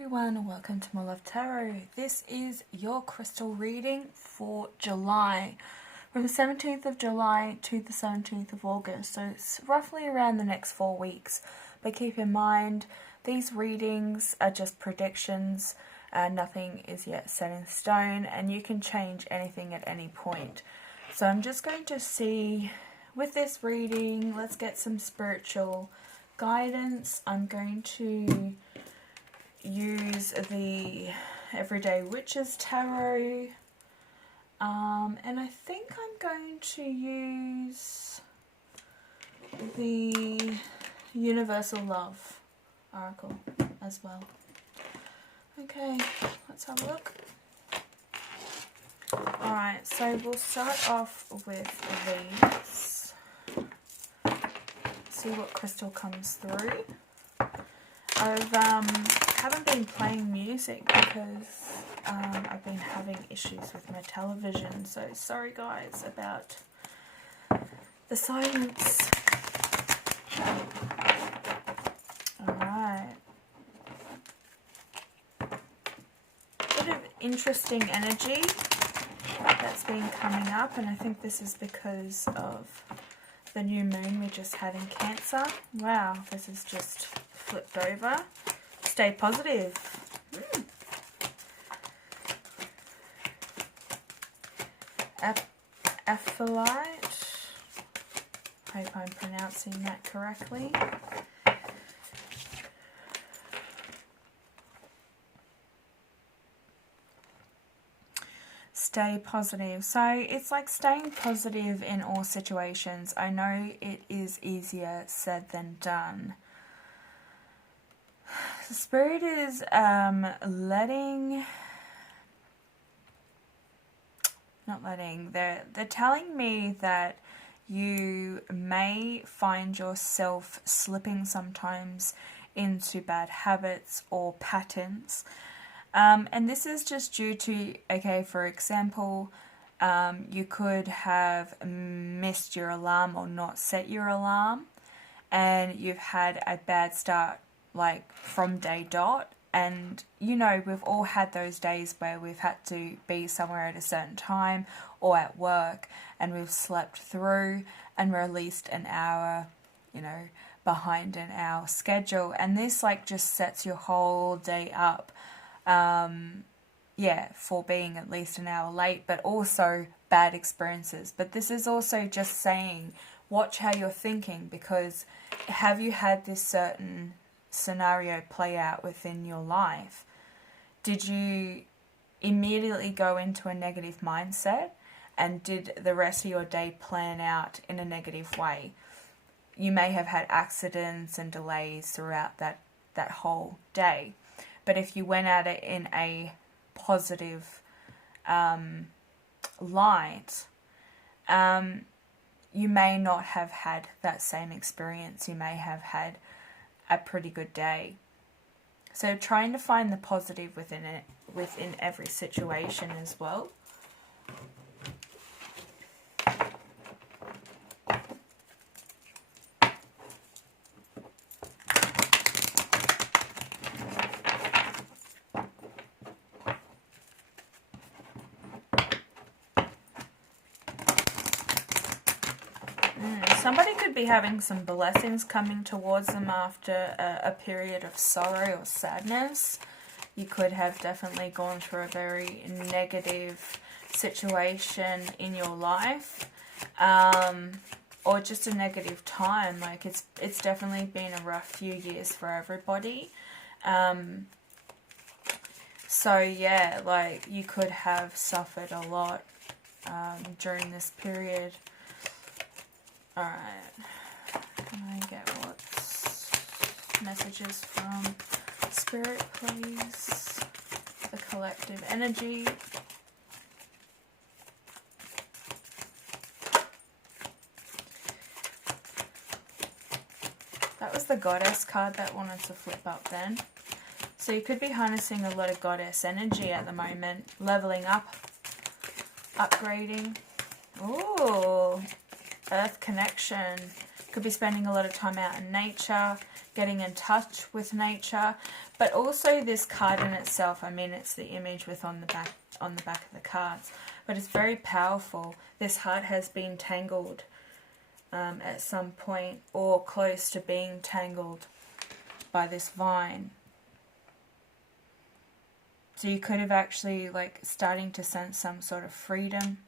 Everyone, welcome to MoreLove Tarot. This is your crystal reading for July, from the 17th of July to the 17th of August, so it's roughly around the next 4 weeks. But keep in mind, these readings are just predictions, nothing is yet set in stone, and you can change anything at any point. So I'm just going to see, with this reading, let's get some spiritual guidance. I'm going to use the Everyday Witches Tarot, and I think I'm going to use the Universal Love Oracle as well. Okay, let's have a look. Alright, so we'll start off with these. See what crystal comes through. I haven't been playing music because I've been having issues with my television, so sorry guys about the silence. Alright. Bit of interesting energy that's been coming up, and I think this is because of the new moon we just had in Cancer. Wow, this is just flipped over. Stay positive. Aphelite. Hope I'm pronouncing that correctly. Stay positive. So it's like staying positive in all situations. I know it is easier said than done. The Spirit is they're telling me that you may find yourself slipping sometimes into bad habits or patterns. And this is just due to, okay, for example, you could have missed your alarm or not set your alarm, and you've had a bad start like from day dot. And you know, we've all had those days where we've had to be somewhere at a certain time or at work, and we've slept through and we're at least an hour, you know, behind in our schedule, and this like just sets your whole day up, yeah, for being at least an hour late, but also bad experiences. But this is also just saying, watch how you're thinking, because have you had this certain scenario play out within your life? Did you immediately go into a negative mindset, and did the rest of your day plan out in a negative way? You may have had accidents and delays throughout that whole day, but if you went at it in a positive light, you may not have had that same experience. You may have had a pretty good day. So trying to find the positive within it, within every situation as well. Somebody could be having some blessings coming towards them after a period of sorrow or sadness. You could have definitely gone through a very negative situation in your life, or just a negative time. Like it's definitely been a rough few years for everybody. So yeah, like you could have suffered a lot during this period. Alright, can I get what's messages from Spirit, please? The collective energy. That was the Goddess card that wanted to flip up then. So you could be harnessing a lot of Goddess energy at the moment. Leveling up, upgrading. Ooh. Earth connection. Could be spending a lot of time out in nature, getting in touch with nature. But also this card in itself, I mean, it's the image with on the back of the cards, but it's very powerful. This heart has been tangled at some point, or close to being tangled by this vine. So you could have actually like starting to sense some sort of freedom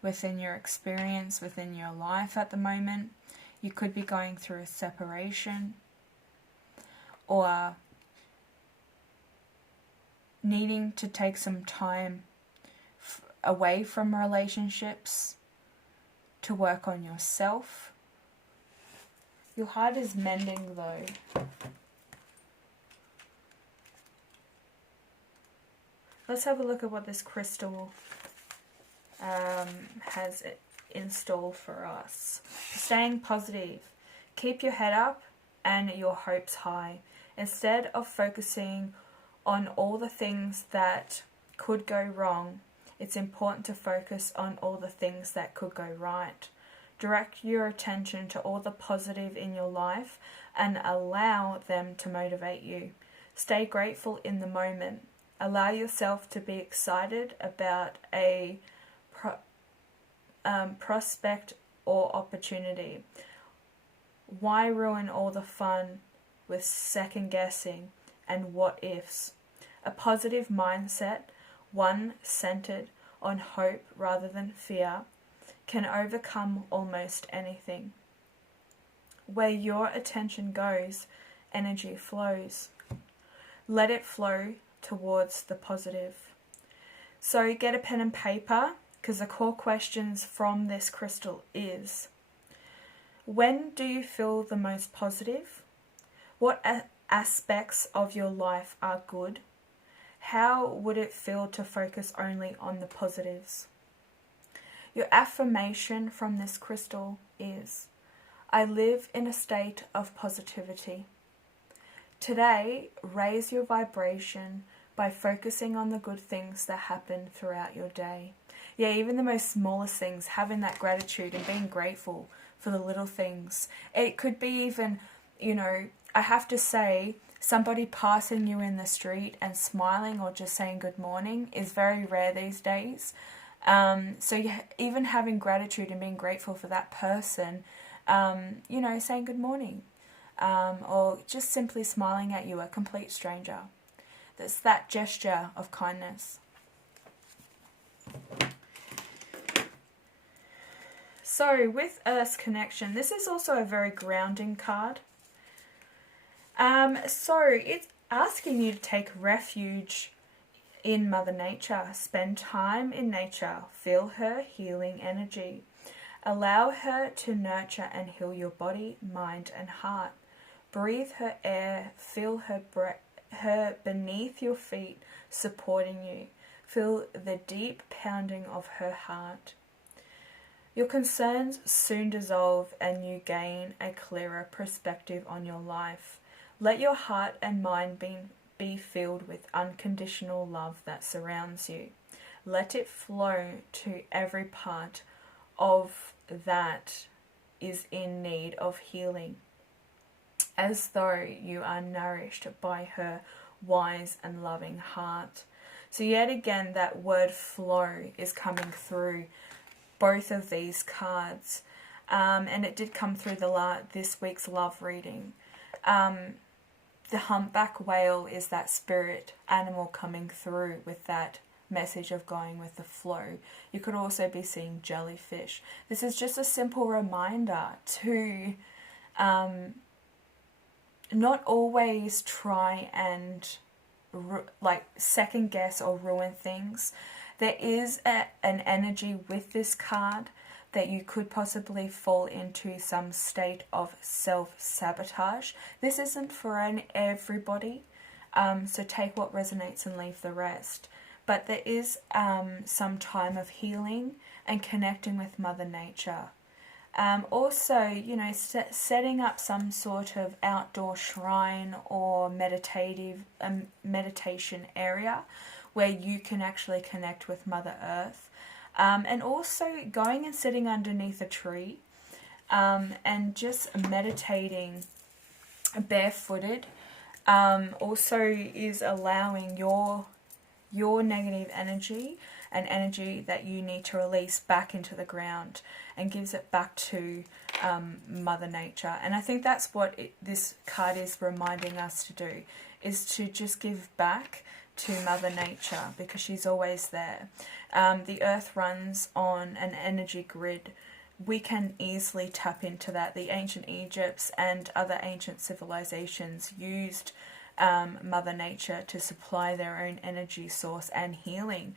within your experience, within your life at the moment. You could be going through a separation, or needing to take some time away from relationships to work on yourself. Your heart is mending though. Let's have a look at what this crystal has in store for us. Staying positive. Keep your head up and your hopes high. Instead of focusing on all the things that could go wrong, it's important to focus on all the things that could go right. Direct your attention to all the positive in your life and allow them to motivate you. Stay grateful in the moment. Allow yourself to be excited about a prospect or opportunity. Why ruin all the fun with second guessing and what ifs? A positive mindset, one centered on hope rather than fear, can overcome almost anything. Where your attention goes, energy flows. Let it flow towards the positive. So get a pen and paper, because the core questions from this crystal is: when do you feel the most positive? What aspects of your life are good? How would it feel to focus only on the positives? Your affirmation from this crystal is: I live in a state of positivity. Today, raise your vibration by focusing on the good things that happen throughout your day. Yeah, even the most smallest things, having that gratitude and being grateful for the little things. It could be even, you know, I have to say, somebody passing you in the street and smiling or just saying good morning is very rare these days. So even having gratitude and being grateful for that person, you know, saying good morning, or just simply smiling at you, a complete stranger. That's that gesture of kindness. So with Earth's connection, this is also a very grounding card. So it's asking you to take refuge in Mother Nature. Spend time in nature. Feel her healing energy. Allow her to nurture and heal your body, mind and heart. Breathe her air. Feel her beneath your feet, supporting you. Feel the deep pounding of her heart. Your concerns soon dissolve and you gain a clearer perspective on your life. Let your heart and mind be filled with unconditional love that surrounds you. Let it flow to every part of that is in need of healing, as though you are nourished by her wise and loving heart. So yet again, that word flow is coming through both of these cards, and it did come through this week's love reading. The humpback whale is that spirit animal coming through with that message of going with the flow. You could also be seeing jellyfish. This is just a simple reminder to not always try and like second guess or ruin things. There is an energy with this card that you could possibly fall into some state of self-sabotage. This isn't for everybody, so take what resonates and leave the rest. But there is some time of healing and connecting with Mother Nature. Also, you know, setting up some sort of outdoor shrine or meditation area where you can actually connect with Mother Earth. And also going and sitting underneath a tree and just meditating barefooted, also is allowing your negative energy and energy that you need to release back into the ground, and gives it back to Mother Nature. And I think that's what this card is reminding us to do, is to just give back to Mother Nature, because she's always there. The earth runs on an energy grid. We can easily tap into that. The ancient Egypts and other ancient civilizations used Mother Nature to supply their own energy source and healing.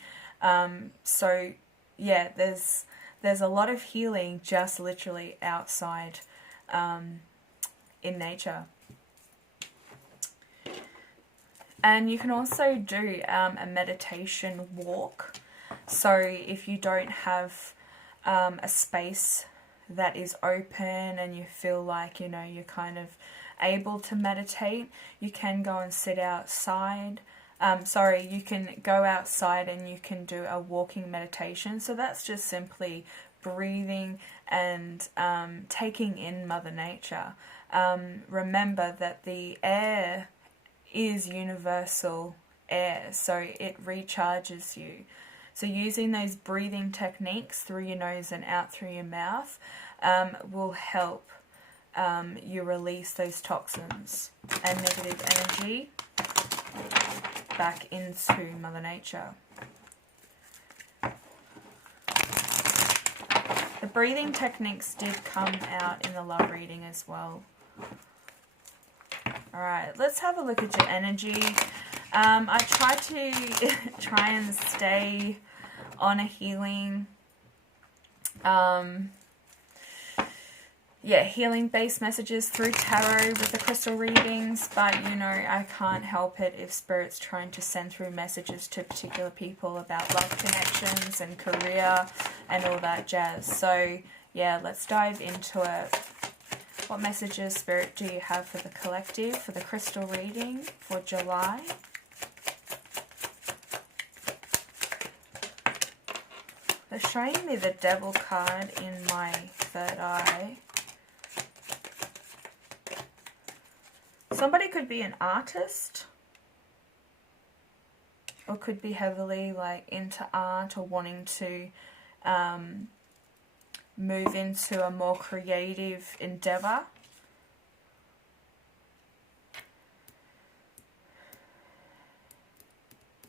So yeah, there's a lot of healing just literally outside in nature. And you can also do a meditation walk. So if you don't have a space that is open and you feel like, you know, you're kind of able to meditate, you can go and sit outside. You can go outside and you can do a walking meditation. So that's just simply breathing and taking in Mother Nature. Remember that the air is universal air, so it recharges you. So using those breathing techniques through your nose and out through your mouth will help you release those toxins and negative energy back into Mother Nature. The breathing techniques did come out in the love reading as well. Alright, let's have a look at your energy. I try to and stay on a healing, healing-based messages through tarot with the crystal readings, but you know, I can't help it if Spirit's trying to send through messages to particular people about love connections and career and all that jazz. So yeah, let's dive into it. What messages, Spirit, do you have for the collective, for the crystal reading for July? They're showing me the Devil card in my third eye. Somebody could be an artist, or could be heavily like into art, or wanting to move into a more creative endeavor.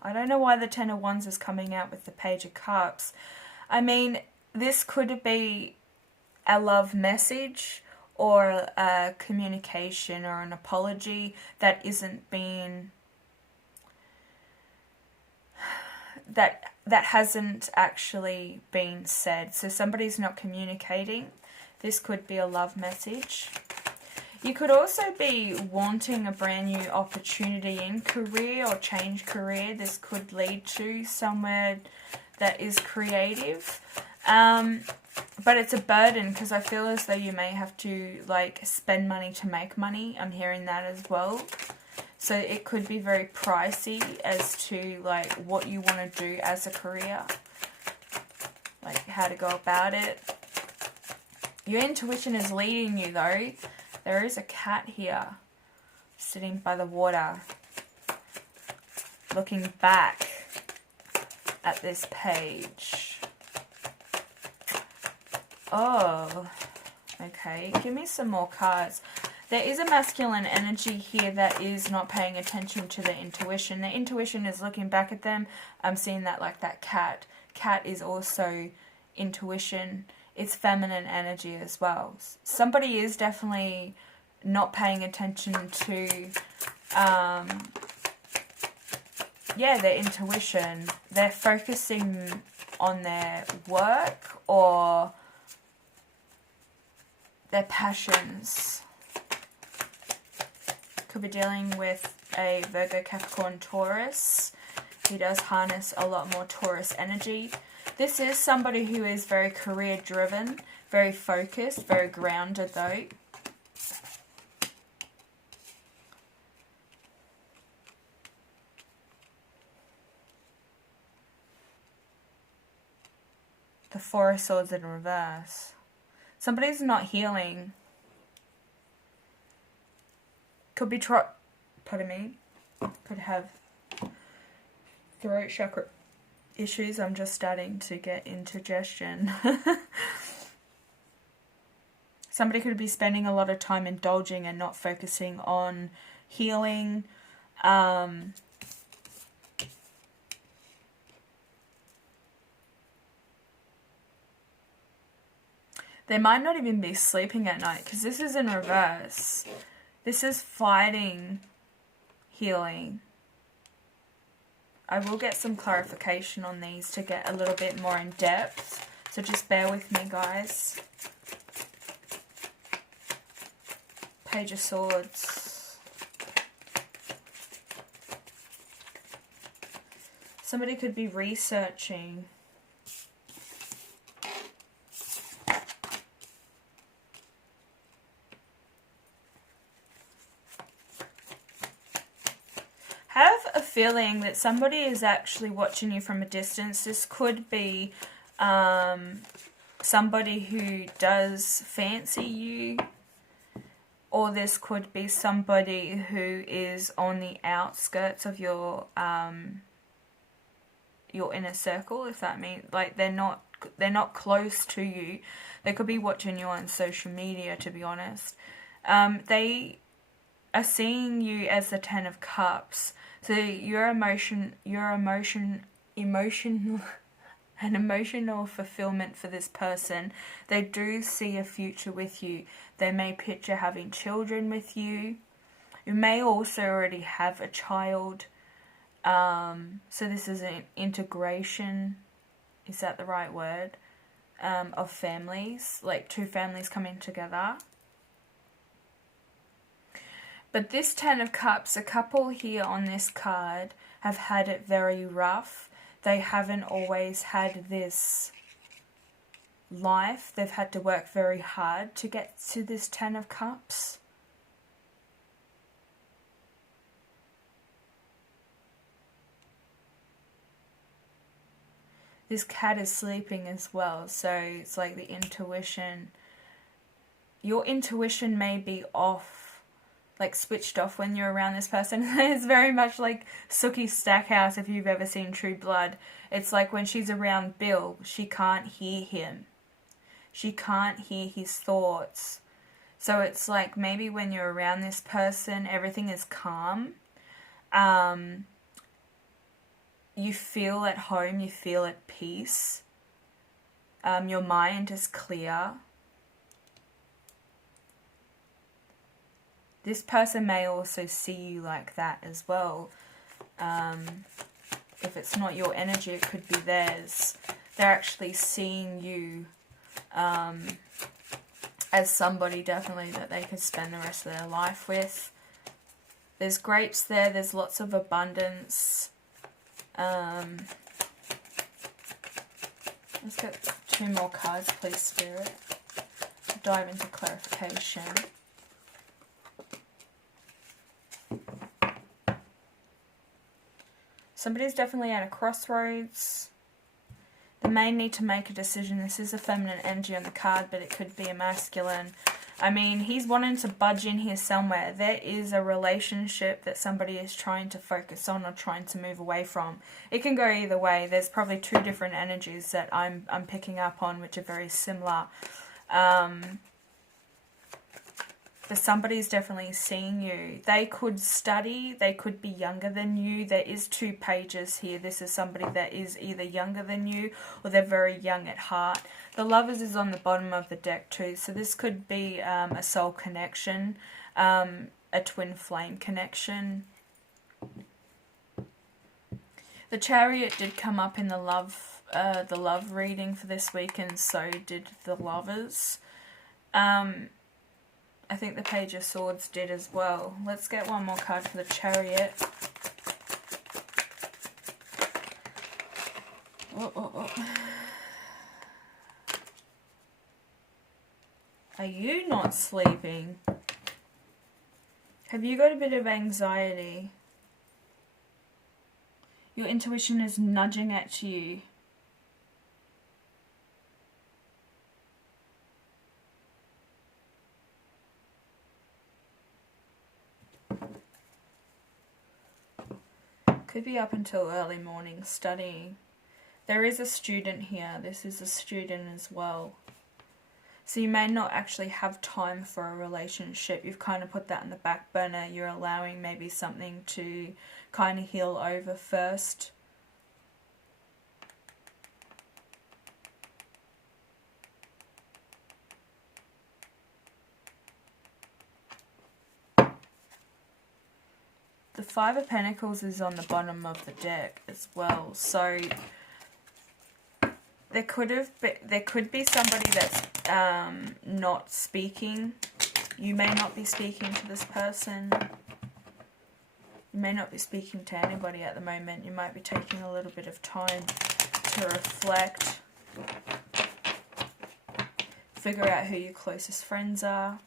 I don't know why the Ten of Wands is coming out with the Page of Cups. I mean, this could be a love message or a communication or an apology that isn't being, that hasn't actually been said. So somebody's not communicating. This could be a love message. You could also be wanting a brand new opportunity in career or change career. This could lead to somewhere that is creative. But it's a burden, because I feel as though you may have to like spend money to make money. I'm hearing that as well. So it could be very pricey as to like what you want to do as a career, like how to go about it. Your intuition is leading you though. There is a cat here sitting by the water looking back at this page. Oh, okay. Give me some more cards. There is a masculine energy here that is not paying attention to their intuition. Their intuition is looking back at them. I'm seeing that like that cat. Cat is also intuition. It's feminine energy as well. Somebody is definitely not paying attention to, their intuition. They're focusing on their work or their passions. Could be dealing with a Virgo, Capricorn, Taurus. He does harness a lot more Taurus energy. This is somebody who is very career driven, very focused, very grounded though. The Four of Swords in reverse. Somebody's not healing. Could be pardon me. Could have throat chakra issues. I'm just starting to get indigestion. Somebody could be spending a lot of time indulging and not focusing on healing. They might not even be sleeping at night because this is in reverse. This is fighting healing. I will get some clarification on these to get a little bit more in depth. So just bear with me, guys. Page of Swords. Somebody could be researching. Have a feeling that somebody is actually watching you from a distance. This could be somebody who does fancy you, or this could be somebody who is on the outskirts of your inner circle, if that means, like, they're not close to you. They could be watching you on social media, to be honest. They are seeing you as the Ten of Cups. So your emotional fulfillment for this person, they do see a future with you. They may picture having children with you. You may also already have a child. So this is an integration, is that the right word, of families, like two families coming together. But this Ten of Cups, a couple here on this card have had it very rough. They haven't always had this life. They've had to work very hard to get to this Ten of Cups. This cat is sleeping as well, so it's like the intuition. Your intuition may be off, like switched off when you're around this person. It's very much like Sookie Stackhouse, if you've ever seen True Blood. It's like when she's around Bill, she can't hear him. She can't hear his thoughts. So it's like maybe when you're around this person, everything is calm. You feel at home, you feel at peace. Your mind is clear. This person may also see you like that as well. If it's not your energy, it could be theirs. They're actually seeing you as somebody definitely that they could spend the rest of their life with. There's grapes there. There's lots of abundance. Let's get 2 more cards, please, Spirit. Dive into clarification. Somebody's definitely at a crossroads. They may need to make a decision. This is a feminine energy on the card, but it could be a masculine. I mean, he's wanting to budge in here somewhere. There is a relationship that somebody is trying to focus on or trying to move away from. It can go either way. There's probably 2 different energies that I'm picking up on, which are very similar. But somebody's definitely seeing you. They could study. They could be younger than you. There is 2 pages here. This is somebody that is either younger than you or they're very young at heart. The Lovers is on the bottom of the deck too. So this could be a soul connection, a twin flame connection. The Chariot did come up in the love reading for this week, and so did the Lovers. I think the Page of Swords did as well. Let's get one more card for the Chariot. Oh. Are you not sleeping? Have you got a bit of anxiety? Your intuition is nudging at you. could be up until early morning studying. There is a student here. This is a student as well. So you may not actually have time for a relationship. You've kind of put that in the back burner. You're allowing maybe something to kind of heal over first. The Five of Pentacles is on the bottom of the deck as well. So there could be somebody that's not speaking. You may not be speaking to this person. You may not be speaking to anybody at the moment. You might be taking a little bit of time to reflect. Figure out who your closest friends are.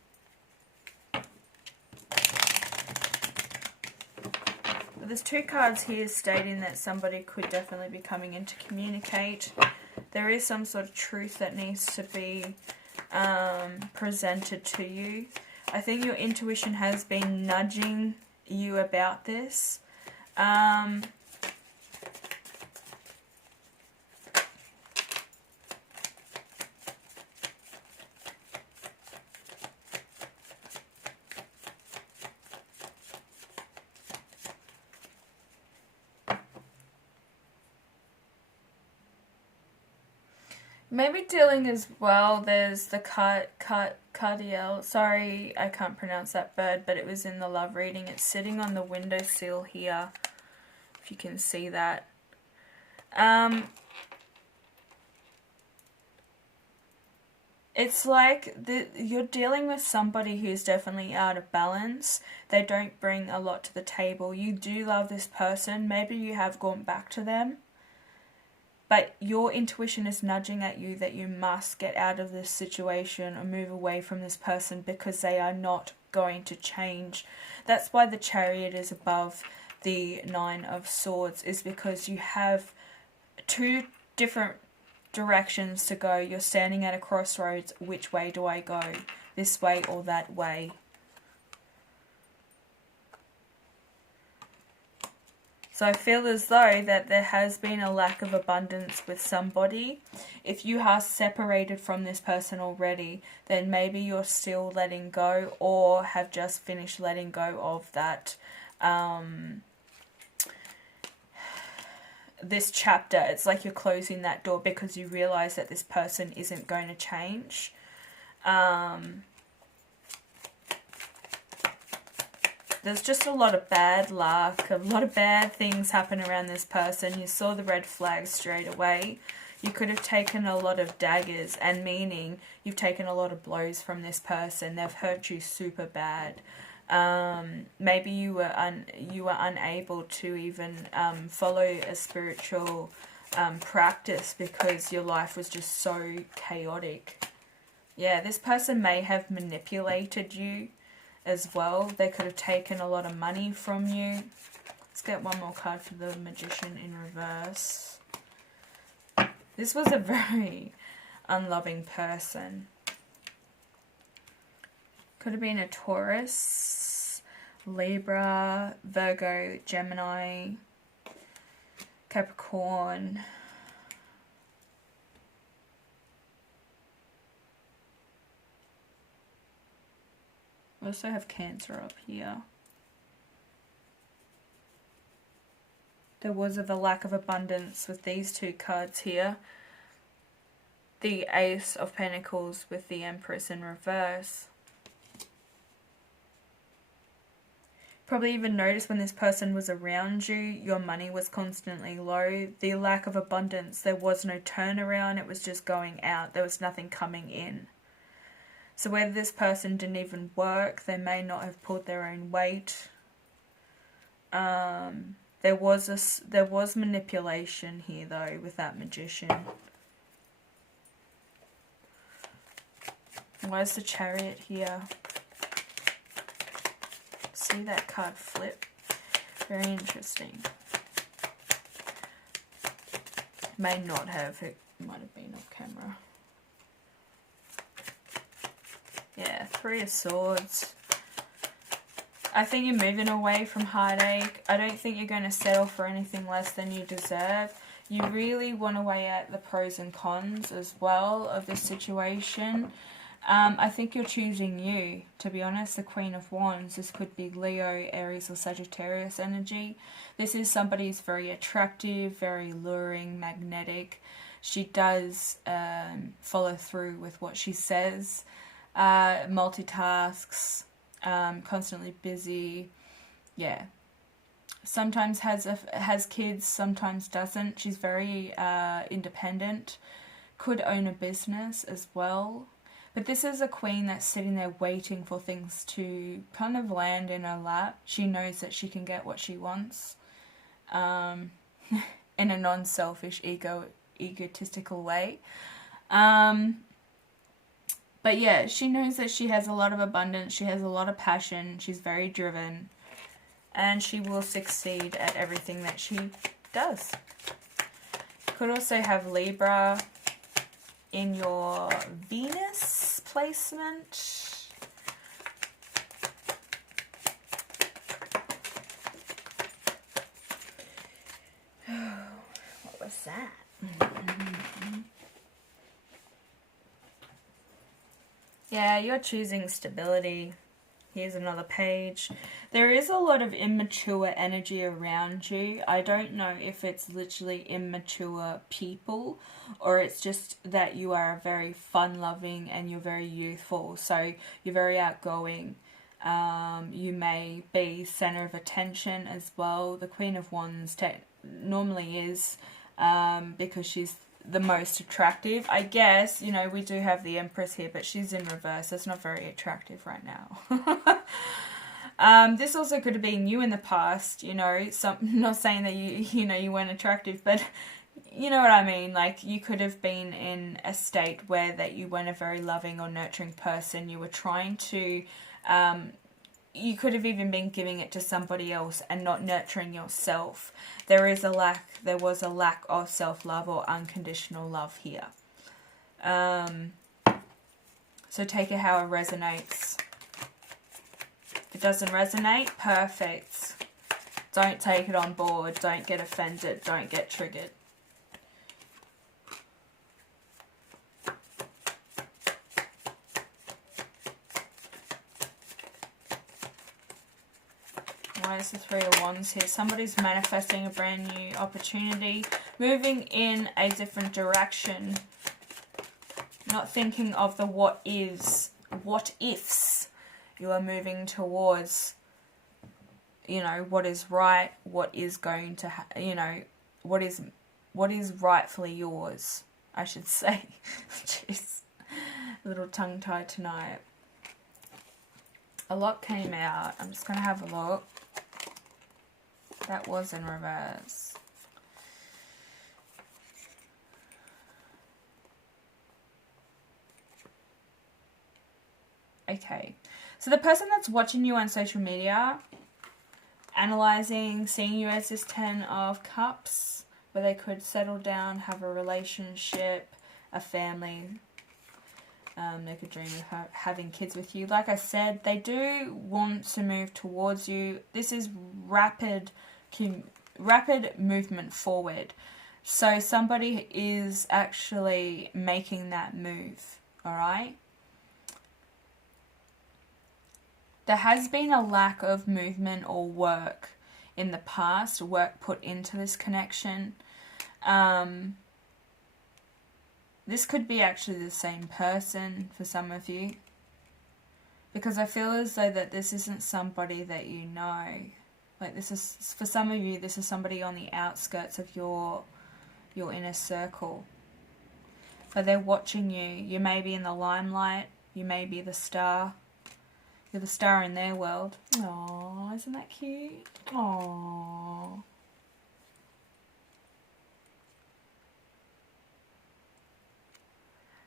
There's two cards here stating that somebody could definitely be coming in to communicate. There is some sort of truth that needs to be presented to you. I think your intuition has been nudging you about this. Maybe dealing as well, there's the Cardiel. Sorry, I can't pronounce that bird, but it was in the love reading. It's sitting on the windowsill here, if you can see that. It's like you're dealing with somebody who's definitely out of balance. They don't bring a lot to the table. You do love this person. Maybe you have gone back to them. But your intuition is nudging at you that you must get out of this situation or move away from this person because they are not going to change. That's why the Chariot is above the Nine of Swords, is because you have two different directions to go. You're standing at a crossroads. Which way do I go? This way or that way? So I feel as though that there has been a lack of abundance with somebody. If you are separated from this person already, then maybe you're still letting go or have just finished letting go of that, this chapter. It's like you're closing that door because you realize that this person isn't going to change. There's just a lot of bad luck, a lot of bad things happen around this person. You saw the red flag straight away. You could have taken a lot of daggers, and meaning you've taken a lot of blows from this person. They've hurt you super bad. Maybe you were unable to even follow a spiritual practice because your life was just so chaotic. Yeah, this person may have manipulated you as well. They could have taken a lot of money from you. Let's get one more card for the Magician in reverse. This was a very unloving person. Could have been a Taurus, Libra, Virgo, Gemini, Capricorn. We also have Cancer up here. There was a lack of abundance with these two cards here. The Ace of Pentacles with the Empress in reverse. Probably even noticed when this person was around you, your money was constantly low. The lack of abundance, there was no turnaround. It was just going out. There was nothing coming in. So whether this person didn't even work, they may not have pulled their own weight. There was manipulation here though with that Magician. Where's the Chariot here? See that card flip? Very interesting. May not have. It might have been off camera. Yeah, Three of Swords. I think you're moving away from heartache. I don't think you're going to settle for anything less than you deserve. You really want to weigh out the pros and cons as well of this situation. I think you're choosing you, to be honest. The Queen of Wands. This could be Leo, Aries, or Sagittarius energy. This is somebody who's very attractive, very luring, magnetic. She does follow through with what she says. Multitasks, constantly busy. Yeah. Sometimes has kids, sometimes doesn't. She's very independent. Could own a business as well. But this is a queen that's sitting there waiting for things to kind of land in her lap. She knows that she can get what she wants in a non-selfish, egotistical way. But yeah, she knows that she has a lot of abundance. She has a lot of passion. She's very driven. And she will succeed at everything that she does. Could also have Libra in your Venus placement. What was that? Yeah, you're choosing stability. Here's another page. There is a lot of immature energy around you. I don't know if it's literally immature people or it's just that you are very fun-loving and you're very youthful. So you're very outgoing. You may be center of attention as well. The Queen of Wands normally is because she's the most attractive. I guess, you know, we do have the Empress here, but she's in reverse. That's not very attractive right now. This also could have been you in the past, you know, not saying that you weren't attractive, but you know what I mean. Like, you could have been in a state where that you weren't a very loving or nurturing person. You were trying to, you could have even been giving it to somebody else and not nurturing yourself. There was a lack of self-love or unconditional love here. So take it how it resonates. If it doesn't resonate, perfect. Don't take it on board. Don't get offended. Don't get triggered. Why is the Three of Wands here? Somebody's manifesting a brand new opportunity, moving in a different direction, not thinking of the what ifs. You are moving towards, you know, what is right, what is going to, what is rightfully yours, I should say. Jeez, a little tongue-tied tonight. A lot came out. I'm just going to have a look. That was in reverse. Okay. So the person that's watching you on social media, analysing, seeing you as this 10 of Cups, where they could settle down, have a relationship, a family. They could dream of having kids with you. Like I said, they do want to move towards you. This is rapid movement forward. So somebody is actually making that move. Alright? There has been a lack of movement or work in the past, work put into this connection. This could be actually the same person for some of you. Because I feel as though that this isn't somebody that you know. Like, this is, for some of you, this is somebody on the outskirts of your inner circle. But they're watching you. You may be in the limelight. You may be the star. You're the star in their world. Aww, isn't that cute? Aww.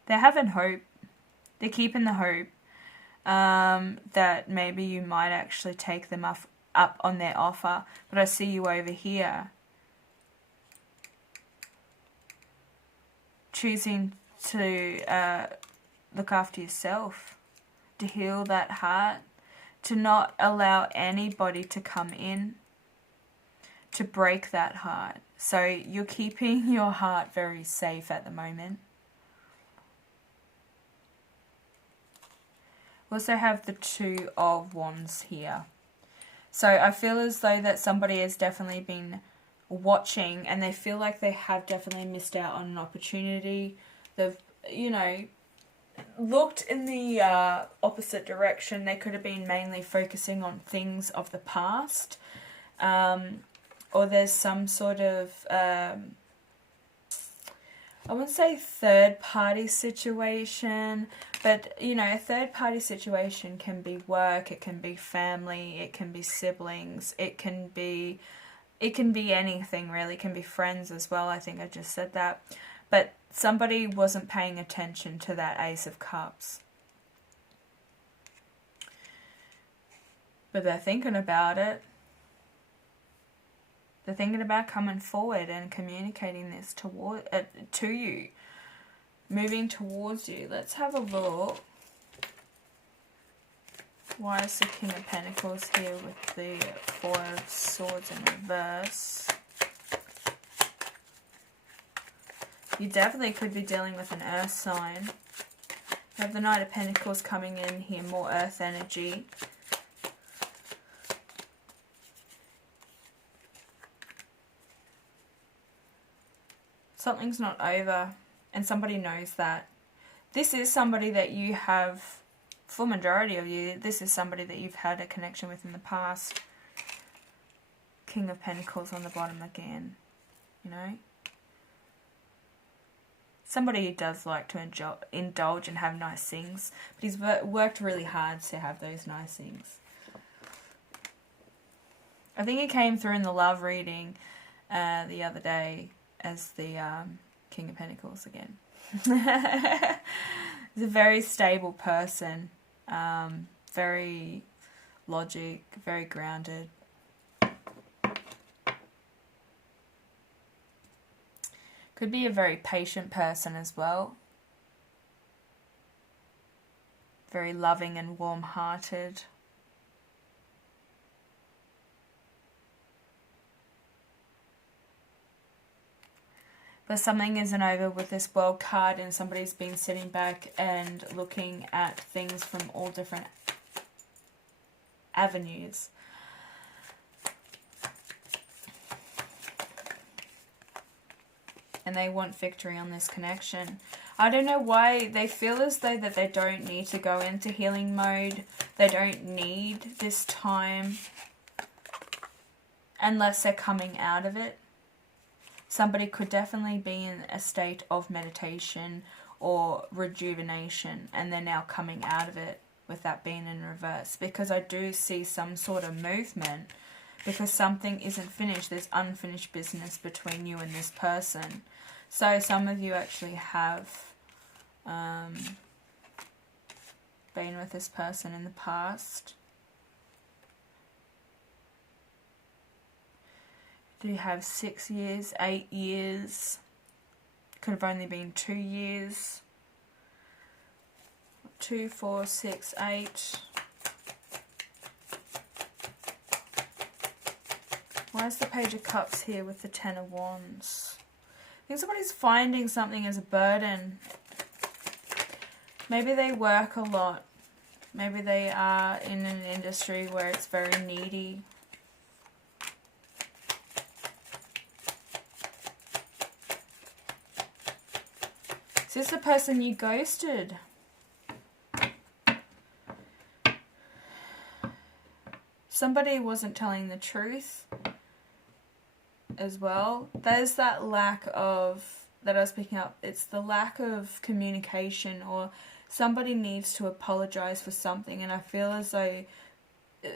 They're having hope. They're keeping the hope that maybe you might actually take them up on their offer. But I see you over here choosing to look after yourself, to heal that heart, to not allow anybody to come in to break that heart. So you're keeping your heart very safe at the moment. We also have the Two of Wands here. So I feel as though that somebody has definitely been watching, and they feel like they have definitely missed out on an opportunity. They've, you know, looked in the opposite direction. They could have been mainly focusing on things of the past. Or there's some sort of, I wouldn't say third party situation, but, you know, a third party situation can be work, it can be family, it can be siblings, it can be anything really. It can be friends as well. I think I just said that. But somebody wasn't paying attention to that Ace of Cups. But they're thinking about it. They're thinking about coming forward and communicating this to you. Moving towards you. Let's have a look. Why is the King of Pentacles here with the Four of Swords in reverse? You definitely could be dealing with an earth sign. You have the Knight of Pentacles coming in here, more earth energy. Something's not over, and somebody knows that. This is somebody that you have, for majority of you, this is somebody that you've had a connection with in the past. King of Pentacles on the bottom again, you know. Somebody who does like to indulge and have nice things, but he's worked really hard to have those nice things. I think it came through in the love reading the other day as the King of Pentacles again. He's a very stable person, very logic, very grounded. Could be a very patient person as well. Very loving and warm-hearted. But something isn't over with this World card, and somebody's been sitting back and looking at things from all different avenues. And they want victory on this connection. I don't know why they feel as though that they don't need to go into healing mode. They don't need this time unless they're coming out of it. Somebody could definitely be in a state of meditation or rejuvenation, and they're now coming out of it with that being in reverse. Because I do see some sort of movement, because something isn't finished. There's unfinished business between you and this person. So some of you actually have been with this person in the past. Do you have 6 years, 8 years? Could have only been 2 years. 2, 4, 6, 8. Why is the Page of Cups here with the Ten of Wands? I think somebody's finding something as a burden. Maybe they work a lot. Maybe they are in an industry where it's very needy. Is this the person you ghosted? Somebody wasn't telling the truth as well. There's that lack of, that I was picking up, it's the lack of communication, or somebody needs to apologize for something, and I feel as though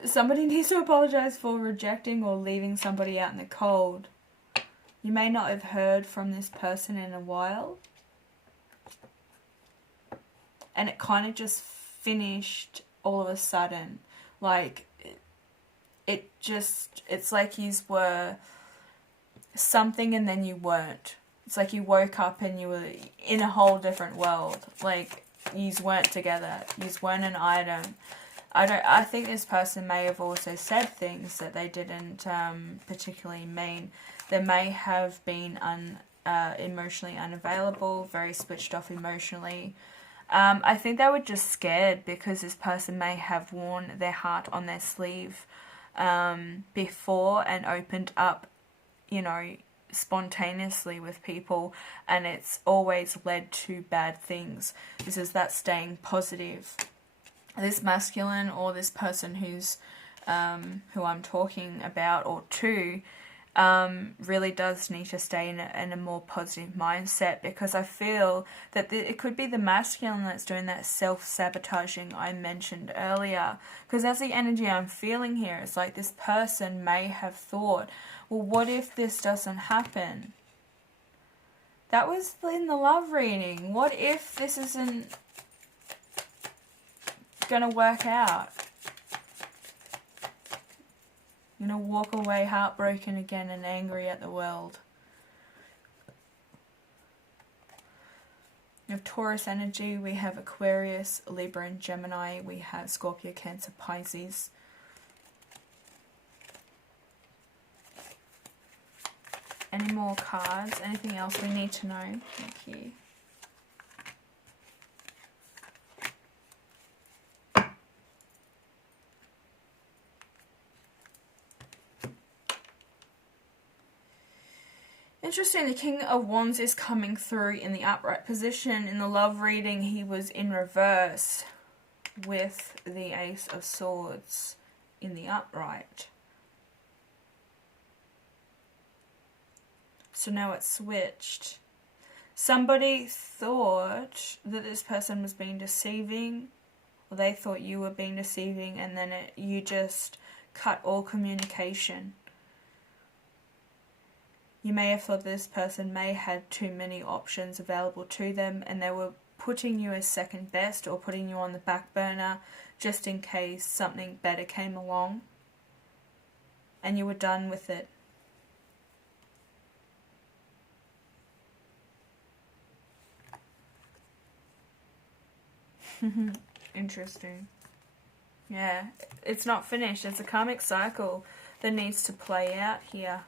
somebody needs to apologize for rejecting or leaving somebody out in the cold. You may not have heard from this person in a while, and it kind of just finished all of a sudden. Like, it's like you were something and then you weren't. It's like you woke up and you were in a whole different world. Like, you weren't together. You weren't an item. I think this person may have also said things that they didn't particularly mean. They may have been emotionally unavailable, very switched off emotionally. I think they were just scared because this person may have worn their heart on their sleeve before and opened up, you know, spontaneously with people, and it's always led to bad things. This is that staying positive. This masculine, or this person who's who I'm talking about or to, really does need to stay in a more positive mindset, because I feel that it could be the masculine that's doing that self-sabotaging I mentioned earlier. Because that's the energy I'm feeling here. It's like this person may have thought, well, what if this doesn't happen? That was in the love reading. What if this isn't gonna work out? You're gonna walk away heartbroken again and angry at the world. We have Taurus energy, we have Aquarius, Libra and Gemini, we have Scorpio, Cancer, Pisces. Any more cards? Anything else we need to know? Thank you. Interesting, the King of Wands is coming through in the upright position. In the love reading, he was in reverse with the Ace of Swords in the upright. So now it's switched. Somebody thought that this person was being deceiving, or they thought you were being deceiving, and then you just cut all communication. You may have thought this person may have too many options available to them, and they were putting you as second best or putting you on the back burner just in case something better came along, and you were done with it. Interesting. Yeah, it's not finished. It's a karmic cycle that needs to play out here.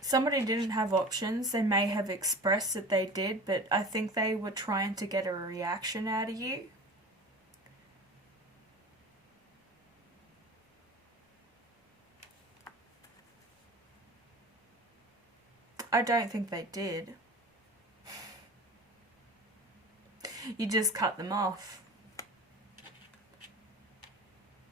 Somebody didn't have options. They may have expressed that they did, but I think they were trying to get a reaction out of you. I don't think they did. You just cut them off.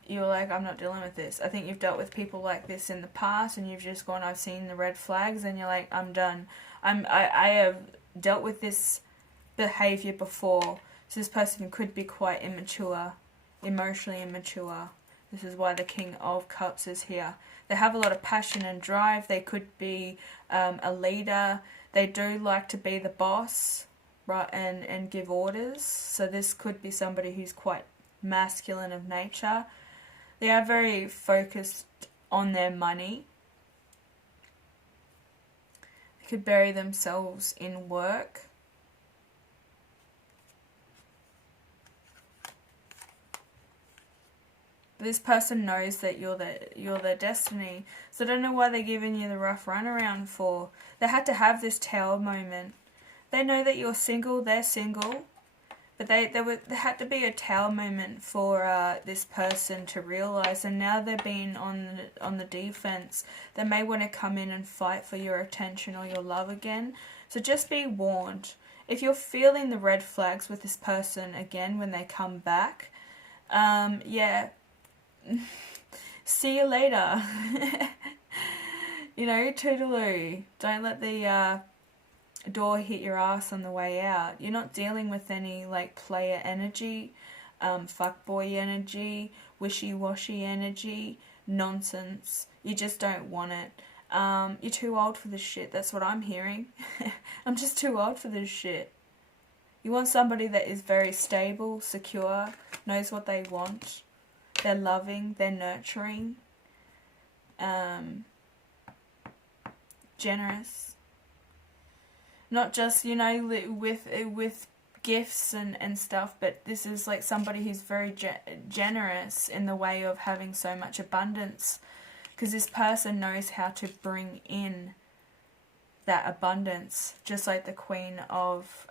You were like, I'm not dealing with this. I think you've dealt with people like this in the past, and you've just gone, I've seen the red flags, and you're like, I'm done. I have dealt with this behavior before. So this person could be quite immature, emotionally immature. This is why the King of Cups is here. They have a lot of passion and drive. They could be a leader. They do like to be the boss, right, and give orders. So this could be somebody who's quite masculine of nature. They are very focused on their money. They could bury themselves in work. This person knows that you're their destiny. So I don't know why they're giving you the rough runaround for. They had to have this tower moment. They know that you're single, they're single. But there had to be a tower moment for this person to realise, and now they're being on the defence. They may want to come in and fight for your attention or your love again. So just be warned. If you're feeling the red flags with this person again when they come back, yeah, see you later. You know, toodaloo. Don't let the door hit your ass on the way out. You're not dealing with any like player energy, fuckboy energy, wishy-washy energy, nonsense. You just don't want it. You're too old for this shit. That's what I'm hearing. I'm just too old for this shit. You want somebody that is very stable, secure, knows what they want. They're loving, they're nurturing, generous. Not just, you know, with gifts and stuff, but this is like somebody who's very generous in the way of having so much abundance, because this person knows how to bring in that abundance, just like the Queen of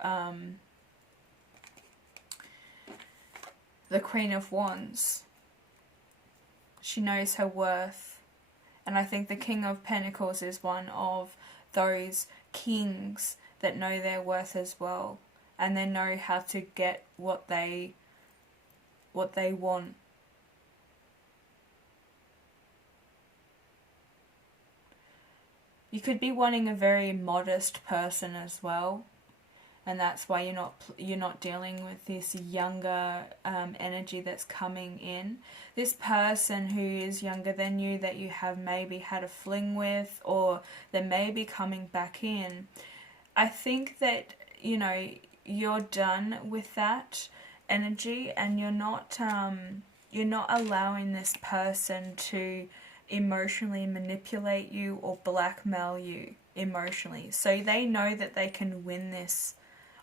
Wands. She knows her worth. And I think the King of Pentacles is one of those kings that know their worth as well, and they know how to get what they want. You could be wanting a very modest person as well, and that's why you're not dealing with this younger energy that's coming in. This person who is younger than you, that you have maybe had a fling with, or they may be coming back in, I think that, you know, you're done with that energy, and you're not allowing this person to emotionally manipulate you or blackmail you emotionally. So they know that they can win this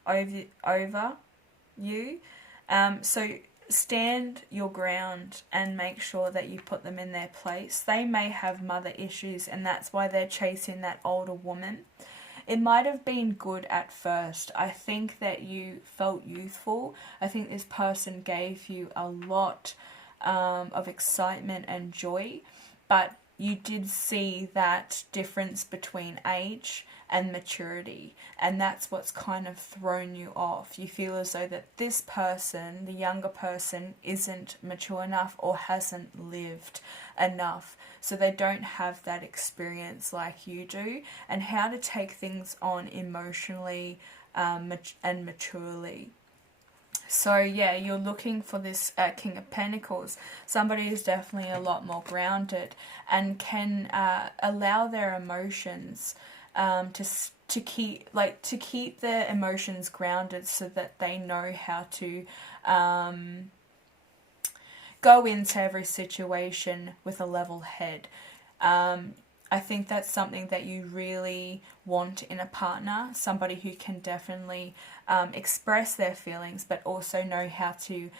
over you. So stand your ground and make sure that you put them in their place. They may have mother issues, and that's why they're chasing that older woman. It might have been good at first. I think that you felt youthful. I think this person gave you a lot of excitement and joy, but you did see that difference between age and maturity, and that's what's kind of thrown you off. You feel as though that this person, the younger person, isn't mature enough or hasn't lived enough, so they don't have that experience like you do, and how to take things on emotionally and maturely. So yeah, you're looking for this King of Pentacles, somebody who's definitely a lot more grounded and can allow their emotions to keep their emotions grounded, so that they know how to go into every situation with a level head. I think that's something that you really want in a partner, somebody who can definitely express their feelings, but also know how to,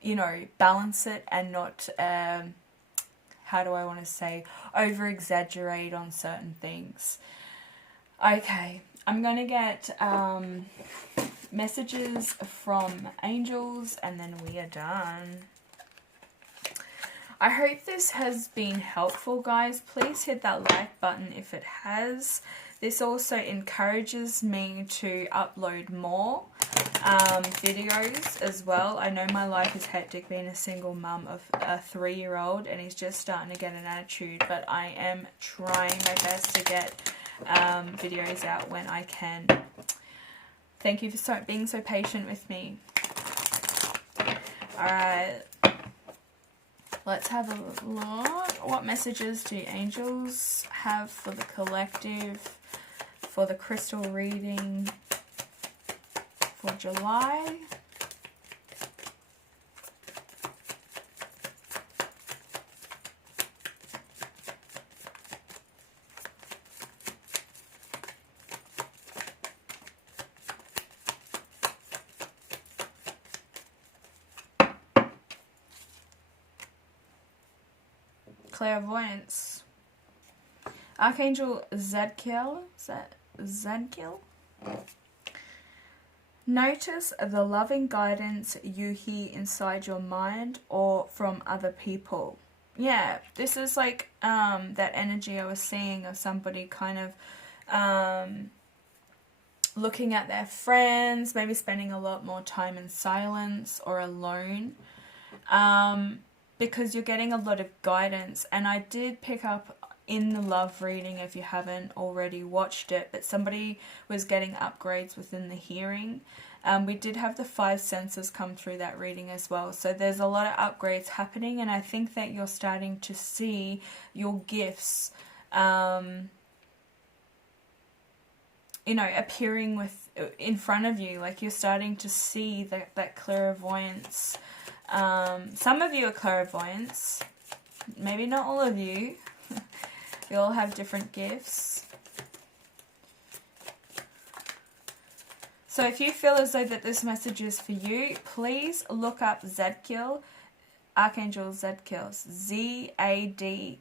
you know, balance it and not, how do I want to say, over-exaggerate on certain things. Okay, I'm going to get messages from angels, and then we are done. I hope this has been helpful, guys. Please hit that like button if it has. This also encourages me to upload more videos as well. I know my life is hectic being a single mum of a 3-year-old, and he's just starting to get an attitude, but I am trying my best to get videos out when I can. Thank you for being so patient with me. Alright. Let's have a look. What messages do angels have for the collective, for the crystal reading for July? Clairvoyance. Archangel Zadkiel. Zadkiel. Notice the loving guidance you hear inside your mind or from other people. Yeah, this is like that energy I was seeing of somebody kind of looking at their friends, maybe spending a lot more time in silence or alone. Because you're getting a lot of guidance, and I did pick up in the love reading, if you haven't already watched it, but somebody was getting upgrades within the hearing. We did have the 5 senses come through that reading as well, so there's a lot of upgrades happening, and I think that you're starting to see your gifts you know, appearing in front of you. Like, you're starting to see that clairvoyance. Some of you are clairvoyants, maybe not all of you. You all have different gifts. So if you feel as though that this message is for you, please look up Zadkiel, Archangel Zadkiel, Zadkiel.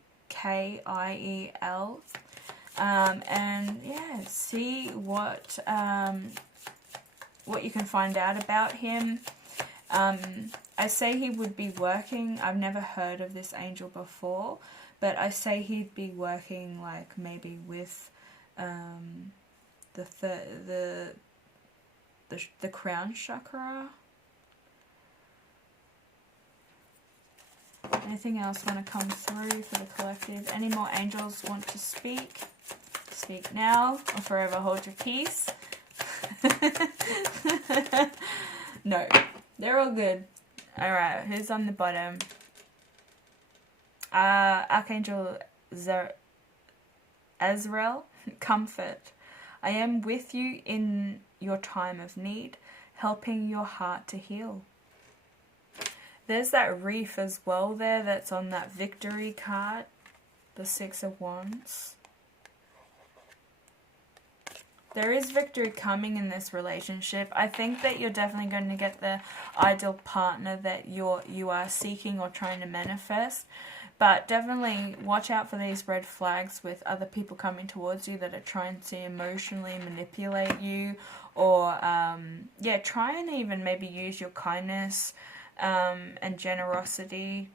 And yeah, see what you can find out about him. I say he would be working. I've never heard of this angel before, but I say he'd be working like maybe with the crown chakra. Anything else want to come through for the collective? Any more angels want to speak? Speak now or forever hold your peace. No, they're all good. Alright, who's on the bottom? Archangel Azrael, comfort. I am with you in your time of need, helping your heart to heal. There's that reef as well there that's on that victory card, the Six of Wands. There is victory coming in this relationship. I think that you're definitely going to get the ideal partner that you are seeking or trying to manifest. But definitely watch out for these red flags with other people coming towards you that are trying to emotionally manipulate you. Or, yeah, try and even maybe use your kindness and generosity.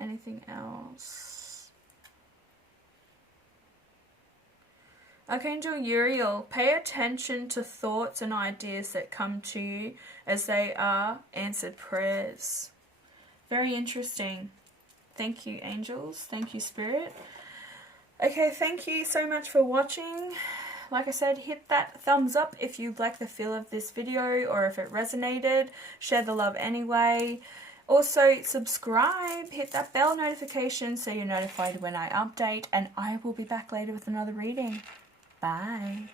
Anything else? Archangel Uriel, pay attention to thoughts and ideas that come to you as they are answered prayers. Very interesting. Thank you, angels. Thank you, Spirit. Okay, thank you so much for watching. Like I said, hit that thumbs up if you like the feel of this video or if it resonated. Share the love anyway. Also, subscribe, hit that bell notification so you're notified when I update, and I will be back later with another reading. Bye.